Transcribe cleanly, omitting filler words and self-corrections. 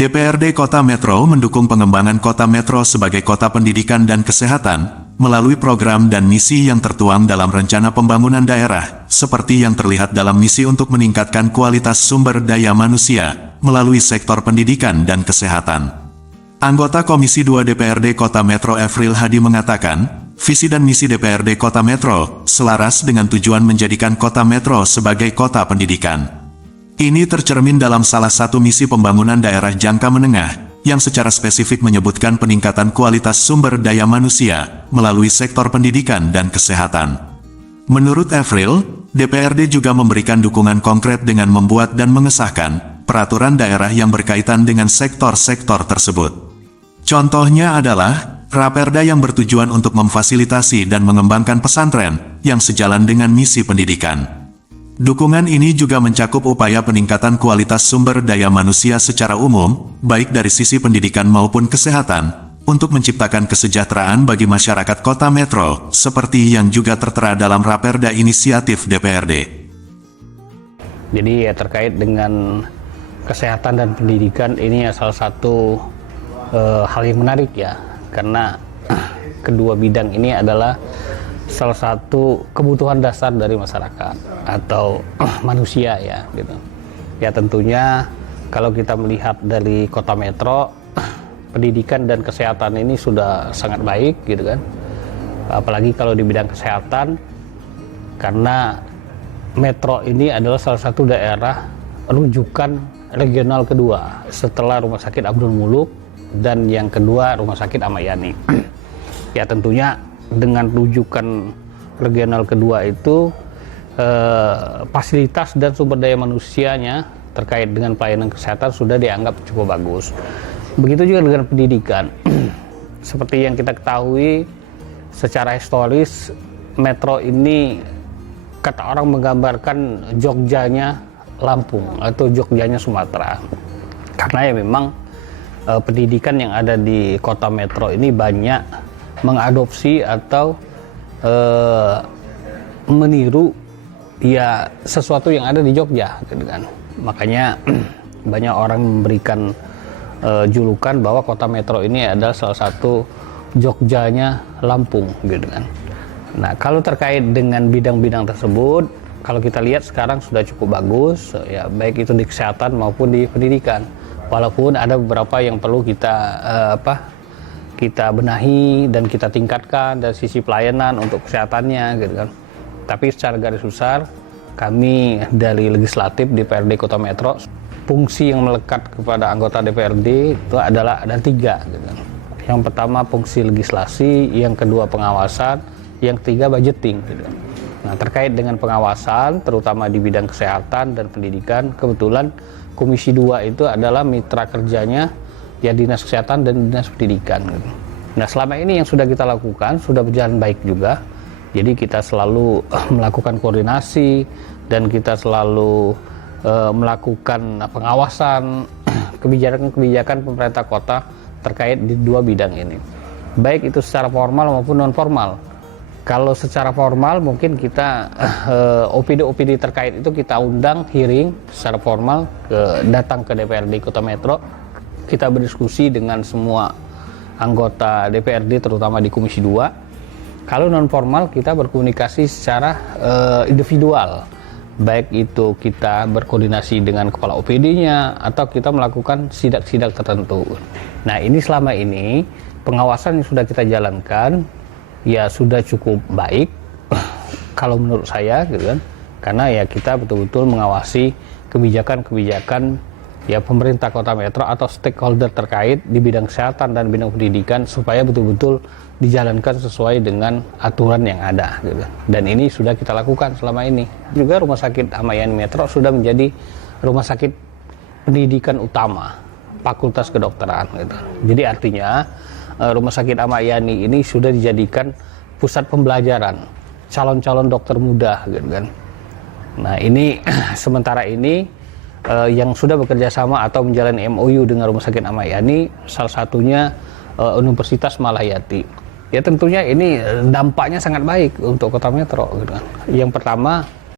DPRD Kota Metro mendukung pengembangan Kota Metro sebagai kota pendidikan dan kesehatan, melalui program dan misi yang tertuang dalam rencana pembangunan daerah, seperti yang terlihat dalam misi untuk meningkatkan kualitas sumber daya manusia, melalui sektor pendidikan dan kesehatan. Anggota Komisi 2 DPRD Kota Metro Efril Hadi mengatakan, visi dan misi DPRD Kota Metro selaras dengan tujuan menjadikan Kota Metro sebagai kota pendidikan. Ini tercermin dalam salah satu misi pembangunan daerah jangka menengah, yang secara spesifik menyebutkan peningkatan kualitas sumber daya manusia, melalui sektor pendidikan dan kesehatan. Menurut Efril, DPRD juga memberikan dukungan konkret dengan membuat dan mengesahkan peraturan daerah yang berkaitan dengan sektor-sektor tersebut. Contohnya adalah, Raperda yang bertujuan untuk memfasilitasi dan mengembangkan pesantren, yang sejalan dengan misi pendidikan. Dukungan ini juga mencakup upaya peningkatan kualitas sumber daya manusia secara umum, baik dari sisi pendidikan maupun kesehatan, untuk menciptakan kesejahteraan bagi masyarakat Kota Metro, seperti yang juga tertera dalam Raperda Inisiatif DPRD. Jadi terkait dengan kesehatan dan pendidikan ini salah satu hal yang menarik ya, karena kedua bidang ini adalah salah satu kebutuhan dasar dari masyarakat atau manusia ya gitu. Ya tentunya kalau kita melihat dari Kota Metro, pendidikan dan kesehatan ini sudah sangat baik gitu kan. Apalagi kalau di bidang kesehatan, karena Metro ini adalah salah satu daerah rujukan regional kedua setelah Rumah Sakit Abdul Muluk dan yang kedua Rumah Sakit Ahmad Yani. Ya tentunya dengan rujukan regional kedua itu fasilitas dan sumber daya manusianya terkait dengan pelayanan kesehatan sudah dianggap cukup bagus. Begitu juga dengan pendidikan. Seperti yang kita ketahui secara historis, Metro ini kata orang menggambarkan Jogjanya Lampung atau Jogjanya Sumatera. Karena ya memang pendidikan yang ada di Kota Metro ini banyak mengadopsi atau meniru ya sesuatu yang ada di Jogja gitu kan. Makanya banyak orang memberikan julukan bahwa Kota Metro ini adalah salah satu Jogjanya Lampung gitu kan. Nah, kalau terkait dengan bidang-bidang tersebut, kalau kita lihat sekarang sudah cukup bagus ya, baik itu di kesehatan maupun di pendidikan. Walaupun ada beberapa yang perlu kita benahi dan kita tingkatkan dari sisi pelayanan untuk kesehatannya gitu kan. Tapi secara garis besar kami dari legislatif DPRD Kota Metro, fungsi yang melekat kepada anggota DPRD itu adalah ada 3 gitu kan. Yang pertama fungsi legislasi, yang kedua pengawasan, yang ketiga budgeting gitu kan. Nah, terkait dengan pengawasan terutama di bidang kesehatan dan pendidikan, kebetulan Komisi 2 itu adalah mitra kerjanya ya Dinas Kesehatan dan Dinas Pendidikan. Nah, selama ini yang sudah kita lakukan sudah berjalan baik juga. Jadi kita selalu melakukan koordinasi dan kita selalu melakukan pengawasan kebijakan-kebijakan pemerintah kota terkait di 2 bidang ini. Baik itu secara formal maupun non formal. Kalau secara formal mungkin kita OPD-OPD terkait itu kita undang hearing secara formal datang ke DPRD Kota Metro. Kita berdiskusi dengan semua anggota DPRD terutama di Komisi 2. Kalau non formal kita berkomunikasi secara individual. Baik itu kita berkoordinasi dengan kepala OPD-nya atau kita melakukan sidak-sidak tertentu. Nah, ini selama ini pengawasan yang sudah kita jalankan ya sudah cukup baik kalau menurut saya gitu kan. Karena ya kita betul-betul mengawasi kebijakan-kebijakan ya pemerintah Kota Metro atau stakeholder terkait di bidang kesehatan dan bidang pendidikan supaya betul-betul dijalankan sesuai dengan aturan yang ada gitu. Dan ini sudah kita lakukan selama ini. Juga Rumah Sakit Ahmad Yani Metro sudah menjadi rumah sakit pendidikan utama Fakultas Kedokteran gitu. Jadi artinya Rumah Sakit Ahmad Yani ini sudah dijadikan pusat pembelajaran calon-calon dokter muda gitu kan. Nah, ini sementara ini yang sudah bekerja sama atau menjalani MOU dengan Rumah Sakit Ahmad Yani, salah satunya Universitas Malahayati. Ya tentunya ini dampaknya sangat baik untuk Kota Metro gitu kan. Yang pertama